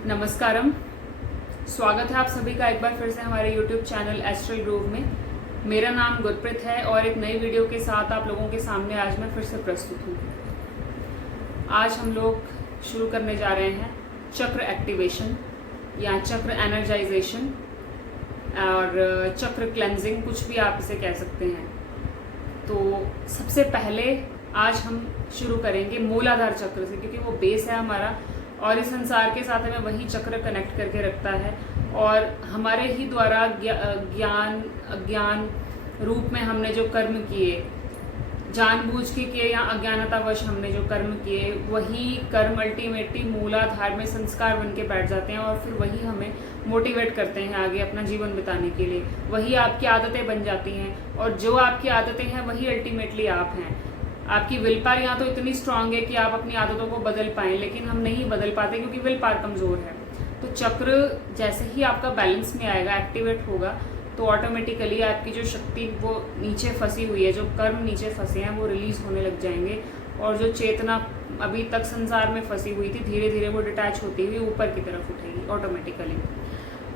नमस्कारम। स्वागत है आप सभी का एक बार फिर से हमारे YouTube चैनल एस्ट्रल ग्रोव में। मेरा नाम गुरप्रीत है और एक नई वीडियो के साथ आप लोगों के सामने आज मैं फिर से प्रस्तुत हूँ। आज हम लोग शुरू करने जा रहे हैं चक्र एक्टिवेशन या चक्र एनर्जाइजेशन और चक्र क्लेंजिंग, कुछ भी आप इसे कह सकते हैं। तो सबसे पहले आज हम शुरू करेंगे मूलाधार चक्र से, क्योंकि वो बेस है हमारा और इस संसार के साथ हमें वही चक्र कनेक्ट करके रखता है और हमारे ही द्वारा ज्ञान अज्ञान रूप में हमने जो कर्म किए, जानबूझ के किए या अज्ञानतावश हमने जो कर्म किए, वही कर्म अल्टीमेटली मूलाधार में संस्कार बन के बैठ जाते हैं और फिर वही हमें मोटिवेट करते हैं आगे अपना जीवन बिताने के लिए। वही आपकी आदतें बन जाती हैं और जो आपकी आदतें हैं वही अल्टीमेटली आप हैं। आपकी विल पावर यहाँ तो इतनी स्ट्रांग है कि आप अपनी आदतों को बदल पाएं, लेकिन हम नहीं बदल पाते क्योंकि विल पावर कमजोर है। तो चक्र जैसे ही आपका बैलेंस में आएगा, एक्टिवेट होगा, तो ऑटोमेटिकली आपकी जो शक्ति वो नीचे फंसी हुई है, जो कर्म नीचे फंसे हैं वो रिलीज होने लग जाएंगे और जो चेतना अभी तक संसार में फंसी हुई थी धीरे धीरे वो डिटैच होती हुई ऊपर की तरफ उठेगी ऑटोमेटिकली।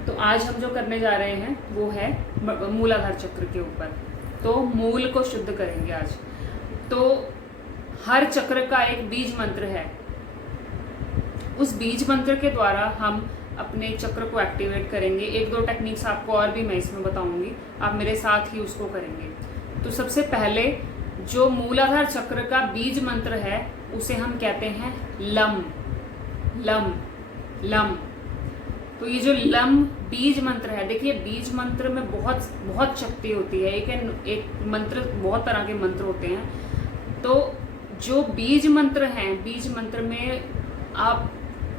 तो आज हम जो करने जा रहे हैं वो है मूलाधार चक्र के ऊपर। तो मूल को शुद्ध करेंगे आज। तो हर चक्र का एक बीज मंत्र है। उस बीज मंत्र के द्वारा हम अपने चक्र को एक्टिवेट करेंगे। एक दो टेक्निक्स आपको और भी मैं इसमें बताऊंगी, आप मेरे साथ ही उसको करेंगे। तो सबसे पहले जो मूलाधार चक्र का बीज मंत्र है उसे हम कहते हैं लम लम लम। तो ये जो लम बीज मंत्र है, देखिए बीज मंत्र में बहुत बहुत शक्ति होती है। एक मंत्र, बहुत तरह के मंत्र होते हैं। तो जो बीज मंत्र हैं, बीज मंत्र में आप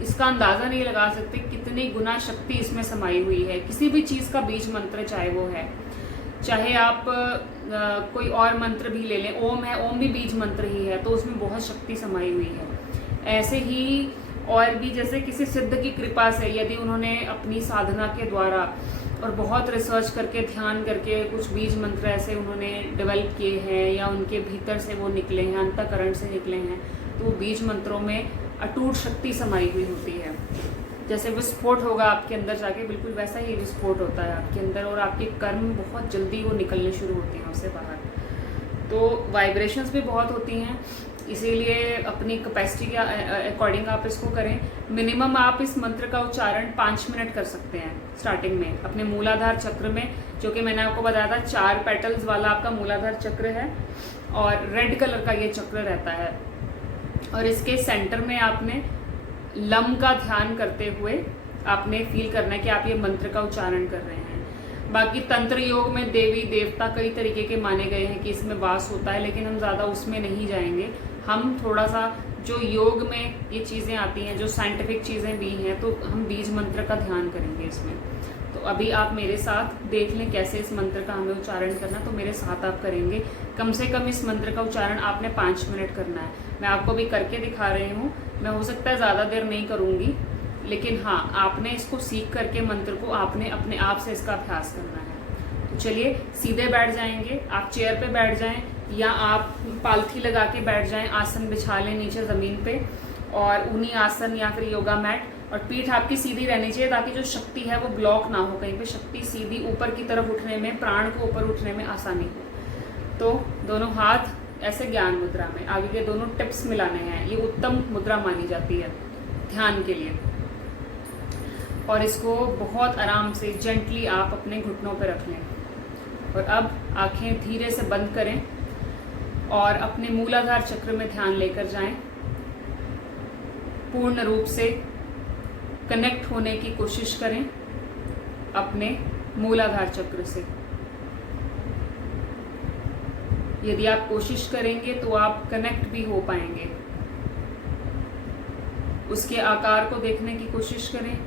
इसका अंदाजा नहीं लगा सकते कितनी गुना शक्ति इसमें समाई हुई है। किसी भी चीज का बीज मंत्र चाहे वो है, चाहे आप कोई और मंत्र भी ले लें, ओम है, ओम भी बीज मंत्र ही है, तो उसमें बहुत शक्ति समाई हुई है। ऐसे ही और भी, जैसे किसी सिद्ध की कृपा से यदि उन्होंने अपनी साधना के द्वारा और बहुत रिसर्च करके ध्यान करके कुछ बीज मंत्र ऐसे उन्होंने डेवलप किए हैं या उनके भीतर से वो निकले हैं, अंतःकरण से निकले हैं, तो वो बीज मंत्रों में अटूट शक्ति समाई हुई होती है। जैसे विस्फोट होगा आपके अंदर जाके, बिल्कुल वैसा ही विस्फोट होता है आपके अंदर और आपके कर्म बहुत जल्दी वो निकलने शुरू होते हैं उससे बाहर। तो वाइब्रेशंस भी बहुत होती हैं, इसीलिए अपनी कैपेसिटी के अकॉर्डिंग आप इसको करें। मिनिमम आप इस मंत्र का उच्चारण 5 मिनट कर सकते हैं स्टार्टिंग में अपने मूलाधार चक्र में, जो कि मैंने आपको बताया था 4 पेटल्स वाला आपका मूलाधार चक्र है और रेड कलर का ये चक्र रहता है। और इसके सेंटर में आपने लम का ध्यान करते हुए आपने फील करना है कि आप ये मंत्र का उच्चारण कर रहे हैं। बाकी तंत्र योग में देवी देवता कई तरीके के माने गए हैं कि इसमें वास होता है, लेकिन हम ज़्यादा उसमें नहीं जाएंगे। हम थोड़ा सा जो योग में ये चीज़ें आती हैं, जो साइंटिफिक चीज़ें भी हैं, तो हम बीज मंत्र का ध्यान करेंगे इसमें। तो अभी आप मेरे साथ देख लें कैसे इस मंत्र का हमें उच्चारण करना। तो मेरे साथ आप करेंगे। कम से कम इस मंत्र का उच्चारण आपने 5 मिनट करना है। मैं आपको भी करके दिखा रही हूँ। मैं हो सकता है ज़्यादा देर नहीं करूँगी, लेकिन हाँ, आपने इसको सीख करके मंत्र को आपने अपने आप से इसका अभ्यास करना है। तो चलिए सीधे बैठ जाएंगे। आप चेयर पे बैठ जाएं या आप पालथी लगा के बैठ जाएं, आसन बिछा लें नीचे ज़मीन पे और ऊनी आसन या फिर योगा मैट, और पीठ आपकी सीधी रहनी चाहिए ताकि जो शक्ति है वो ब्लॉक ना हो कहीं पे। शक्ति सीधी ऊपर की तरफ उठने में, प्राण को ऊपर उठने में आसानी हो। तो दोनों हाथ ऐसे ज्ञान मुद्रा में, आगे के दोनों टिप्स मिलाने हैं। ये उत्तम मुद्रा मानी जाती है ध्यान के लिए। और इसको बहुत आराम से जेंटली आप अपने घुटनों पर रख लें। और अब आंखें धीरे से बंद करें और अपने मूलाधार चक्र में ध्यान लेकर जाएं। पूर्ण रूप से कनेक्ट होने की कोशिश करें अपने मूलाधार चक्र से। यदि आप कोशिश करेंगे तो आप कनेक्ट भी हो पाएंगे। उसके आकार को देखने की कोशिश करें।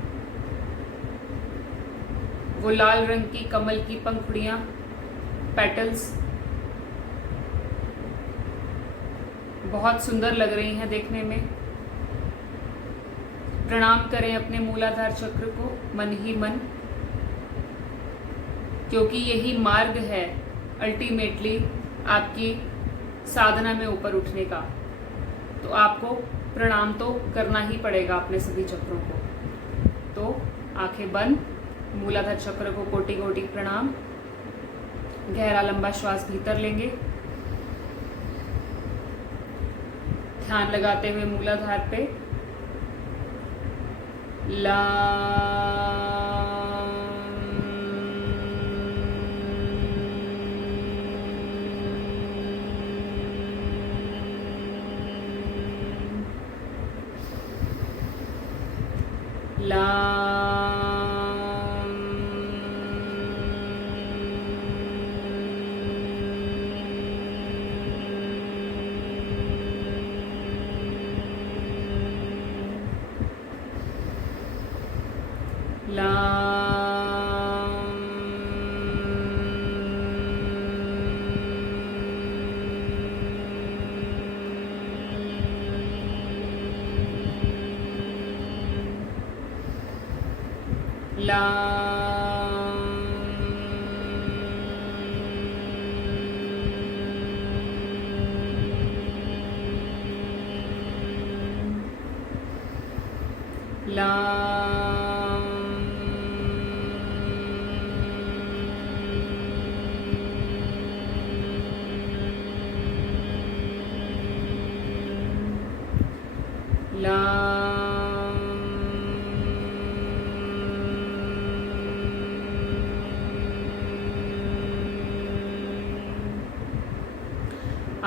वो लाल रंग की कमल की पंखुड़ियां, पेटल्स बहुत सुंदर लग रही हैं देखने में। प्रणाम करें अपने मूलाधार चक्र को मन ही मन, क्योंकि यही मार्ग है अल्टीमेटली आपकी साधना में ऊपर उठने का। तो आपको प्रणाम तो करना ही पड़ेगा अपने सभी चक्रों को। तो आंखें बंद, मूलाधार चक्र को कोटि कोटि प्रणाम। गहरा लंबा श्वास भीतर लेंगे, ध्यान लगाते हुए मूलाधार पे ला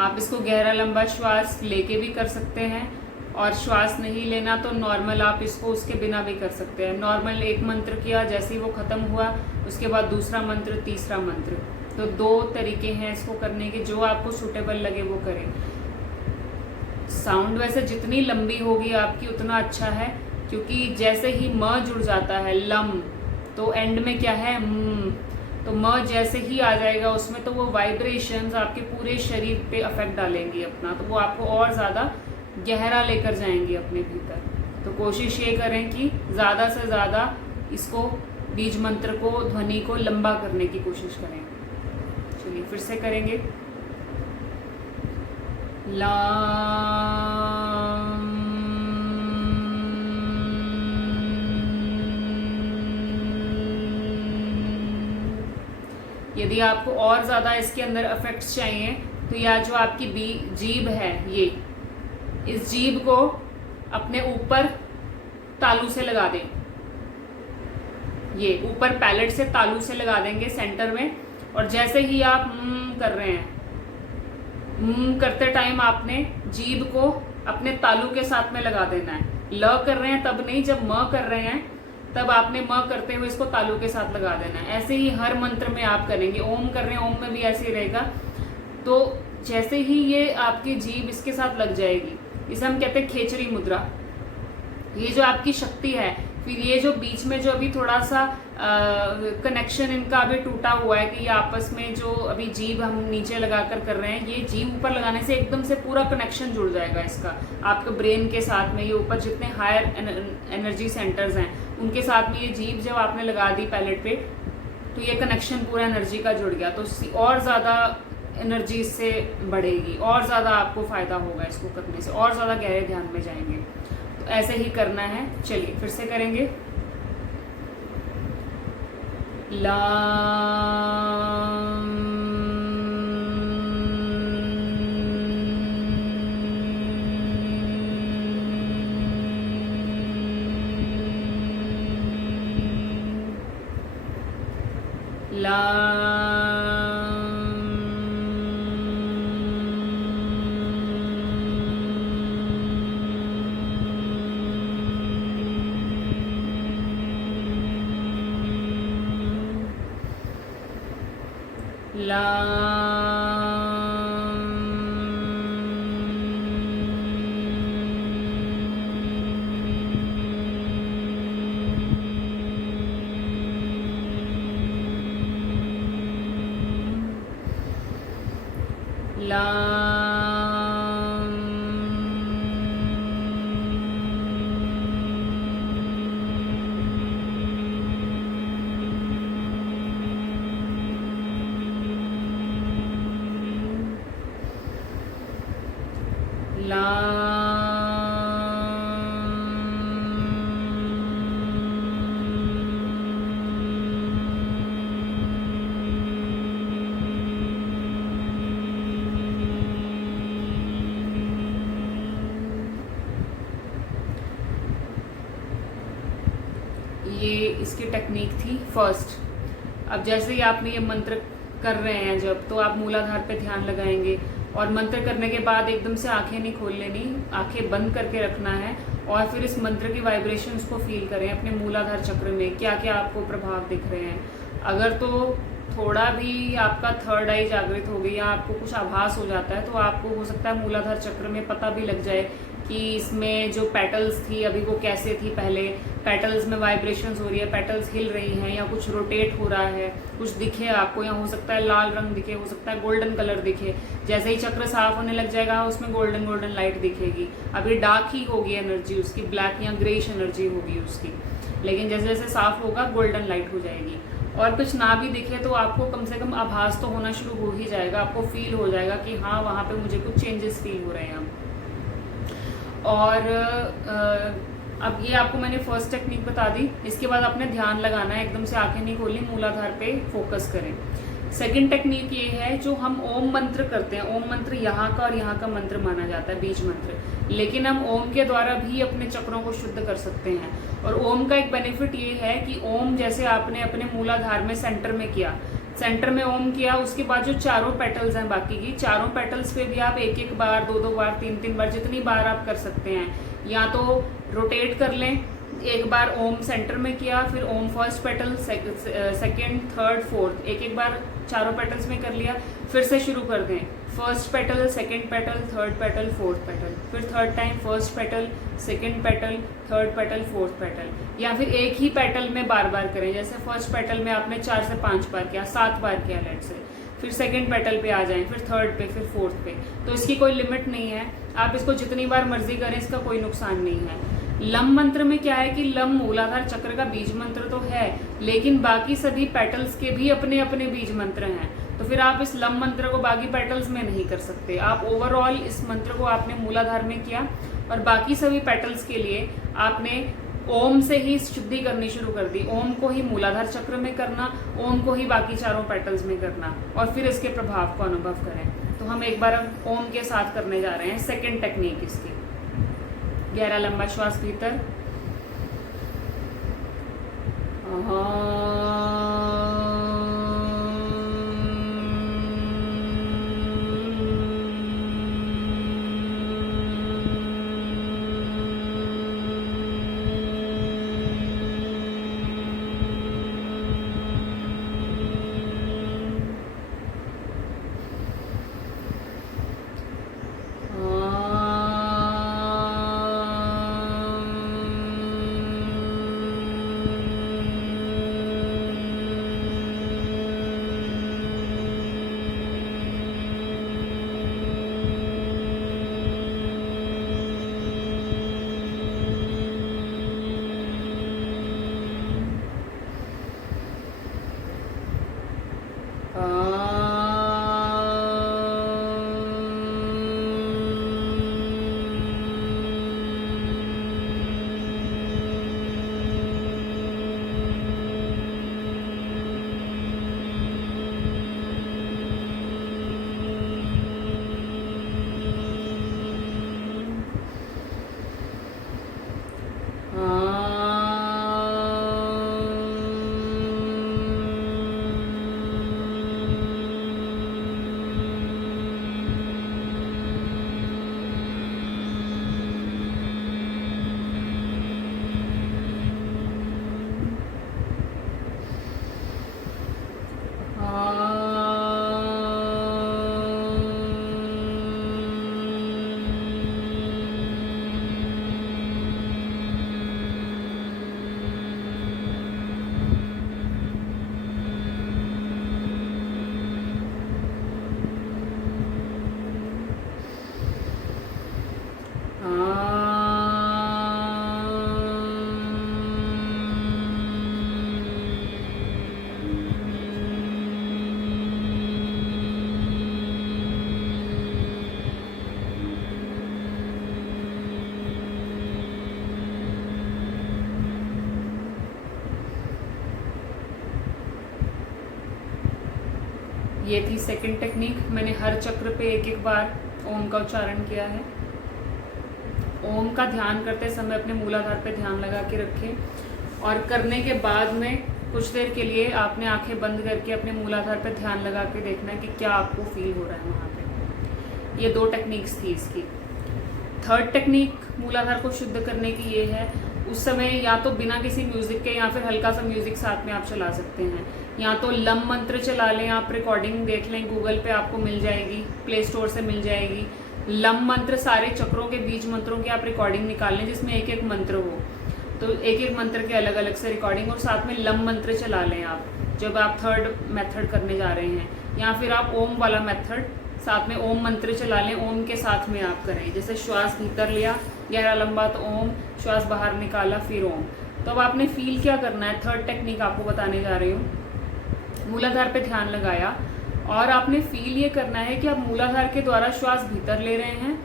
आप इसको गहरा लंबा श्वास लेके भी कर सकते हैं और श्वास नहीं लेना तो नॉर्मल आप इसको उसके बिना भी कर सकते हैं। नॉर्मल एक मंत्र किया, जैसे ही वो खत्म हुआ उसके बाद दूसरा मंत्र, तीसरा मंत्र। तो 2 तरीके हैं इसको करने के, जो आपको सूटेबल लगे वो करें। साउंड वैसे जितनी लंबी होगी आपकी उतना अच्छा है, क्योंकि जैसे ही म जुड़ जाता है लम, तो एंड में क्या है तो म जैसे ही आ जाएगा उसमें, तो वो वाइब्रेशंस आपके पूरे शरीर पे अफेक्ट डालेंगी अपना, तो वो आपको और ज़्यादा गहरा लेकर जाएंगी अपने भीतर। तो कोशिश ये करें कि ज़्यादा से ज़्यादा इसको बीज मंत्र को, ध्वनि को लंबा करने की कोशिश करें। चलिए फिर से करेंगे। यदि आपको और ज़्यादा इसके अंदर इफेक्ट्स चाहिए तो या जो आपकी जीभ है, ये इस जीभ को अपने ऊपर तालू से लगा दें। ये ऊपर पैलेट से तालू से लगा देंगे सेंटर में, और जैसे ही आप कर रहे हैं, करते टाइम आपने जीभ को अपने तालू के साथ में लगा देना है। ल कर रहे हैं तब नहीं, जब म कर रहे हैं तब आपने म करते हुए इसको तालू के साथ लगा देना है। ऐसे ही हर मंत्र में आप करेंगे। ओम कर रहे हैं, ओम में भी ऐसे ही रहेगा। तो जैसे ही ये आपकी जीभ इसके साथ लग जाएगी, इसे हम कहते हैं खेचरी मुद्रा। ये जो आपकी शक्ति है, फिर ये जो बीच में जो अभी थोड़ा सा कनेक्शन इनका अभी टूटा हुआ है कि ये आपस में जो अभी जीभ हम नीचे लगाकर कर रहे हैं, ये जीभ ऊपर लगाने से एकदम से पूरा कनेक्शन जुड़ जाएगा इसका आपके ब्रेन के साथ में। ये ऊपर जितने हायर एनर्जी सेंटर्स हैं उनके साथ में ये जीभ जब आपने लगा दी पैलेट पे, तो ये कनेक्शन पूरा एनर्जी का जुड़ गया, तो और ज़्यादा एनर्जी इससे बढ़ेगी, और ज़्यादा आपको फ़ायदा होगा इसको करने से, और ज़्यादा गहरे ध्यान में जाएंगे। तो ऐसे ही करना है। चलिए फिर से करेंगे। ये इसकी टेक्निक थी फर्स्ट। अब जैसे ही आपने ये मंत्र कर रहे हैं जब, तो आप मूलाधार पे ध्यान लगाएंगे और मंत्र करने के बाद एकदम से आंखें नहीं खोल लेनी, आंखें बंद करके रखना है और फिर इस मंत्र की वाइब्रेशंस को फील करें अपने मूलाधार चक्र में, क्या क्या आपको प्रभाव दिख रहे हैं। अगर तो थोड़ा भी आपका थर्ड आई जागृत हो गई या आपको कुछ आभास हो जाता है, तो आपको हो सकता है मूलाधार चक्र में पता भी लग जाए कि इसमें जो पेटल्स थी अभी वो कैसे थी पहले, पेटल्स में वाइब्रेशंस हो रही है, पेटल्स हिल रही हैं या कुछ रोटेट हो रहा है, कुछ दिखे आपको, या हो सकता है लाल रंग दिखे, हो सकता है गोल्डन कलर दिखे। जैसे ही चक्र साफ होने लग जाएगा उसमें गोल्डन गोल्डन लाइट दिखेगी। अभी डार्क ही होगी एनर्जी उसकी, ब्लैक या ग्रेइश एनर्जी होगी उसकी, लेकिन जैसे जैसे साफ होगा गोल्डन लाइट हो जाएगी। और कुछ ना भी दिखे तो आपको कम से कम आभास तो होना शुरू हो ही जाएगा, आपको फील हो जाएगा कि हाँ वहाँ पे मुझे कुछ चेंजेस फील हो रहे हैं। और अब ये आपको मैंने फर्स्ट टेक्निक बता दी। इसके बाद आपने ध्यान लगाना है, एकदम से आंखें नहीं खोलनी, मूलाधार पे फोकस करें। सेकंड टेक्निक ये है जो हम ओम मंत्र करते हैं। ओम मंत्र यहाँ का और यहाँ का मंत्र माना जाता है, बीज मंत्र, लेकिन हम ओम के द्वारा भी अपने चक्रों को शुद्ध कर सकते हैं। और ओम का एक बेनिफिट ये है कि ओम जैसे आपने अपने मूलाधार में सेंटर में किया, सेंटर में ओम किया, उसके बाद जो चारों पेटल्स हैं बाकी की, चारों पेटल्स पे भी आप एक एक बार, दो दो बार, तीन तीन बार, जितनी बार आप कर सकते हैं, या तो रोटेट कर लें। एक बार ओम सेंटर में किया, फिर ओम first petal, second, third, fourth, एक एक बार चारों पेटल्स में कर लिया, फिर से शुरू कर दें। First petal, second petal, third petal, fourth petal, फिर third time first petal, second petal, third petal, fourth petal, या फिर एक ही पेटल में बार बार करें। जैसे फर्स्ट पेटल में आपने 4 से 5 बार किया, 7 बार किया लेट से, फिर सेकंड पेटल पे आ जाएं, फिर थर्ड पे, फिर फोर्थ पे। तो इसकी कोई लिमिट नहीं है, आप इसको जितनी बार मर्जी करें, इसका कोई नुकसान नहीं है। लम मंत्र में क्या है कि लम मूलाधार चक्र का बीज मंत्र तो है, लेकिन बाकी सभी पेटल्स के भी अपने अपने बीज मंत्र हैं। तो फिर आप इस लम मंत्र को बाकी पेटल्स में नहीं कर सकते। आप ओवरऑल इस मंत्र को आपने मूलाधार में किया और बाकी सभी पेटल्स के लिए आपने ओम से ही शुद्धि करनी शुरू कर दी। ओम को ही मूलाधार चक्र में करना, ओम को ही बाकी चारों पेटल्स में करना, और फिर इसके प्रभाव को अनुभव करें। तो हम एक बार ओम के साथ करने जा रहे हैं सेकेंड टेक्निक इसकी। गहरा लंबा श्वास भीतर, ये थी सेकंड टेक्निक। मैंने हर चक्र पे एक एक बार ओम का उच्चारण किया है। ओम का ध्यान करते समय अपने मूलाधार पे ध्यान लगा के रखें और करने के बाद में कुछ देर के लिए आपने आंखें बंद करके अपने मूलाधार पे ध्यान लगा के देखना है कि क्या आपको फील हो रहा है वहाँ पे। ये 2 टेक्निक्स थी इसकी। थर्ड टेक्निक मूलाधार को शुद्ध करने की ये है, उस समय या तो बिना किसी म्यूजिक के या फिर हल्का सा म्यूजिक साथ में आप चला सकते हैं, या तो लम मंत्र चला लें, आप रिकॉर्डिंग देख लें, गूगल पे आपको मिल जाएगी, प्ले स्टोर से मिल जाएगी। लम मंत्र सारे चक्रों के बीज मंत्रों की आप रिकॉर्डिंग निकाल लें जिसमें एक एक मंत्र हो, तो एक एक मंत्र के अलग अलग से रिकॉर्डिंग, और साथ में लम मंत्र चला लें आप जब आप थर्ड मेथड करने जा रहे हैं। या फिर आप ओम वाला मेथड साथ में ओम मंत्र चला लें, ओम के साथ में आप करें। जैसे श्वास भीतर लिया गहरा लंबा तो ओम, श्वास बाहर निकाला फिर ओम। तो अब आपने फील क्या करना है, थर्ड टेक्निक आपको बताने जा रही हूँ। मूलाधार पे ध्यान लगाया और आपने फील ये करना है कि आप मूलाधार के द्वारा श्वास भीतर ले रहे हैं,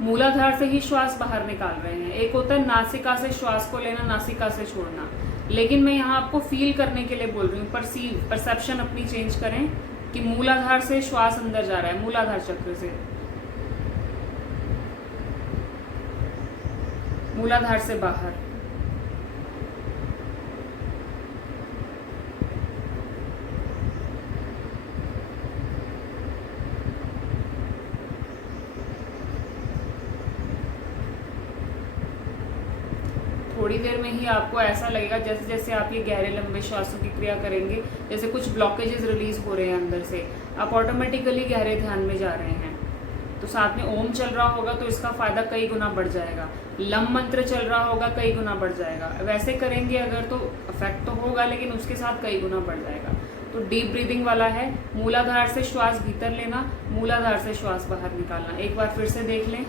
मूलाधार से ही श्वास बाहर निकाल रहे हैं। एक होता है नासिका से श्वास को लेना, नासिका से छोड़ना, लेकिन मैं यहाँ आपको फील करने के लिए बोल रही हूँ। परसेप्शन अपनी चेंज करें कि मूलाधार से श्वास अंदर जा रहा है, मूलाधार चक्र से, मूलाधार से बाहर। थोड़ी देर में ही आपको ऐसा लगेगा जैसे जैसे आप ये गहरे लंबे श्वासों की क्रिया करेंगे, जैसे कुछ ब्लॉकेजेस रिलीज हो रहे हैं अंदर से, आप ऑटोमेटिकली गहरे ध्यान में जा रहे हैं। तो साथ में ओम चल रहा होगा तो इसका फायदा कई गुना बढ़ जाएगा, लम मंत्र चल रहा होगा कई गुना बढ़ जाएगा। वैसे करेंगे अगर तो इफेक्ट तो होगा, लेकिन उसके साथ कई गुना बढ़ जाएगा। तो डीप ब्रीदिंग वाला है, मूलाधार से श्वास भीतर लेना, मूलाधार से श्वास बाहर निकालना। एक बार फिर से देख लें।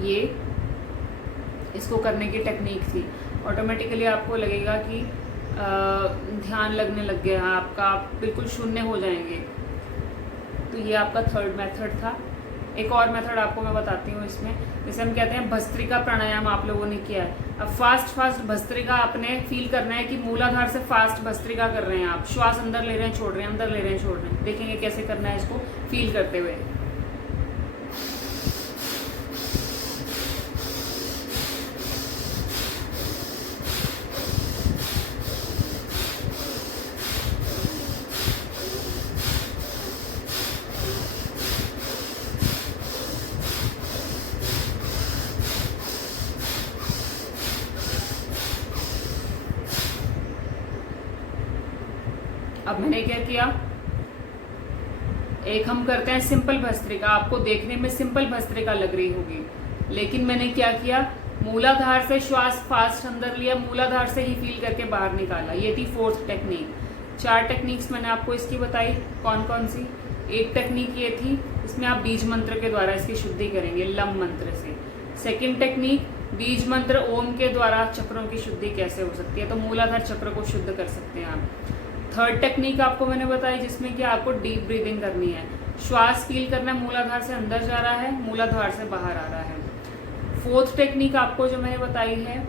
ये इसको करने की टेक्निक थी। ऑटोमेटिकली आपको लगेगा कि ध्यान लगने लग गया है आपका, आप बिल्कुल शून्य हो जाएंगे। तो ये आपका थर्ड मेथड था। एक और मेथड आपको मैं बताती हूँ इसमें, जैसे हम कहते हैं भस्त्रिका प्राणायाम आप लोगों ने किया है। अब फास्ट भस्त्रिका आपने फील करना है कि मूलाधार से फास्ट भस्त्रिका कर रहे हैं आप, श्वास अंदर ले रहे हैं छोड़ रहे हैं, अंदर ले रहे हैं छोड़ रहे हैं। देखेंगे कैसे करना है इसको फील करते हुए। अब मैंने क्या किया, एक हम करते हैं सिंपल भस्त्रिका, आपको देखने में सिंपल भस्त्रिका लग रही होगी, लेकिन मैंने क्या किया, मूलाधार से श्वास फास्ट अंदर लिया, मूलाधार से ही फील करके बाहर निकाला। ये थी फोर्थ टेक्निक। 4 टेक्निक्स मैंने आपको इसकी बताई, कौन कौन सी। एक टेक्निक ये थी, इसमें आप बीज मंत्र के द्वारा इसकी शुद्धि करेंगे, लम मंत्र से। सेकेंड टेक्निक, बीज मंत्र ओम के द्वारा चक्रों की शुद्धि कैसे हो सकती है, तो मूलाधार चक्र को शुद्ध कर सकते हैं आप। थर्ड टेक्निक आपको मैंने बताई जिसमें कि आपको डीप ब्रीदिंग करनी है, श्वास फील करना है, मूलाधार से अंदर जा रहा है, मूलाधार से बाहर आ रहा है। फोर्थ टेक्निक आपको जो मैंने बताई है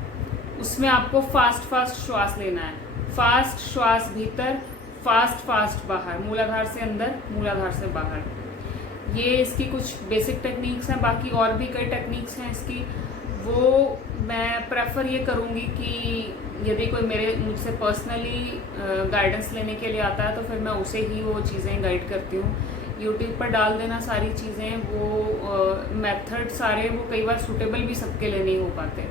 उसमें आपको फास्ट श्वास लेना है, फास्ट श्वास भीतर, फास्ट बाहर, मूलाधार से अंदर, मूलाधार से बाहर। ये इसकी कुछ बेसिक टेक्निक्स हैं, बाकी और भी कई टेक्निक्स हैं इसकी। वो मैं प्रेफर ये करूँगी कि यदि कोई मुझसे पर्सनली गाइडेंस लेने के लिए आता है तो फिर मैं उसे ही वो चीज़ें गाइड करती हूँ। यूट्यूब पर डाल देना सारी चीज़ें, वो मेथड सारे वो कई बार सूटेबल भी सबके लिए नहीं हो पाते।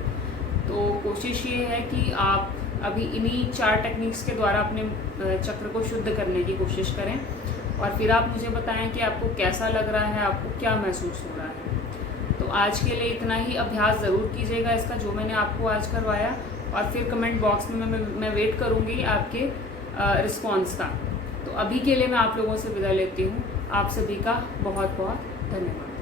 तो कोशिश ये है कि आप अभी इन्हीं 4 टेक्निक्स के द्वारा अपने चक्र को शुद्ध करने की कोशिश करें, और फिर आप मुझे बताएं कि आपको कैसा लग रहा है, आपको क्या महसूस हो रहा है। तो आज के लिए इतना ही। अभ्यास ज़रूर कीजिएगा इसका जो मैंने आपको आज करवाया, और फिर कमेंट बॉक्स में मैं वेट करूँगी आपके रिस्पॉन्स का। तो अभी के लिए मैं आप लोगों से विदा लेती हूँ। आप सभी का बहुत बहुत धन्यवाद।